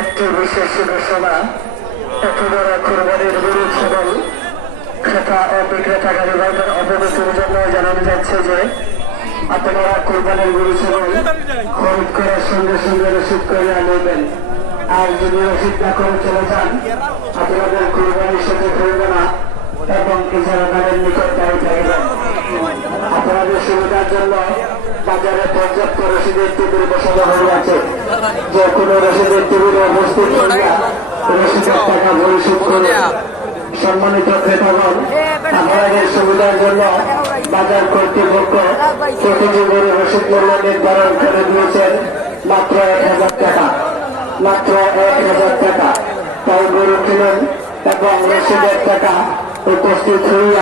একটি বিশেষ ঘোষণা, একেবারে কোরবানির গরু ছাগল ক্রেতা ও বিক্রেতাকারী ভাইদের অবগতির জন্য জানানো যাচ্ছে যে আপনারা কোরবানির গরু ছাগল খরিদ করার সঙ্গে সঙ্গে রসিদ করে নেবেন। আর যদি রসিদ না করে চলে যান, আপনাদের কোরবানির সাথে হইবে না এবং ইজারাদারের নিকট দায়ী থাকবেন। আপনাদের সুবিধার জন্য বাজারে পর্যাপ্ত রসিদের টেবিল বসানো হইয়াছে। যে কোনো রসিদের টেবিলে উপস্থিত হইয়া রসিদের টাকা পরিশোধ করে সম্মানিত ক্রেতাগণ, আপনাদের সুবিধার জন্য বাজার কর্তৃপক্ষ প্রতিটি গরু রসিদ মূল্য নির্ধারণ করে দিয়েছেন মাত্র 1000 টাকা। মাত্র 1000 টাকা। তাই গরু কিনুন এবং রসিদের টাকা উপস্থিত হইয়া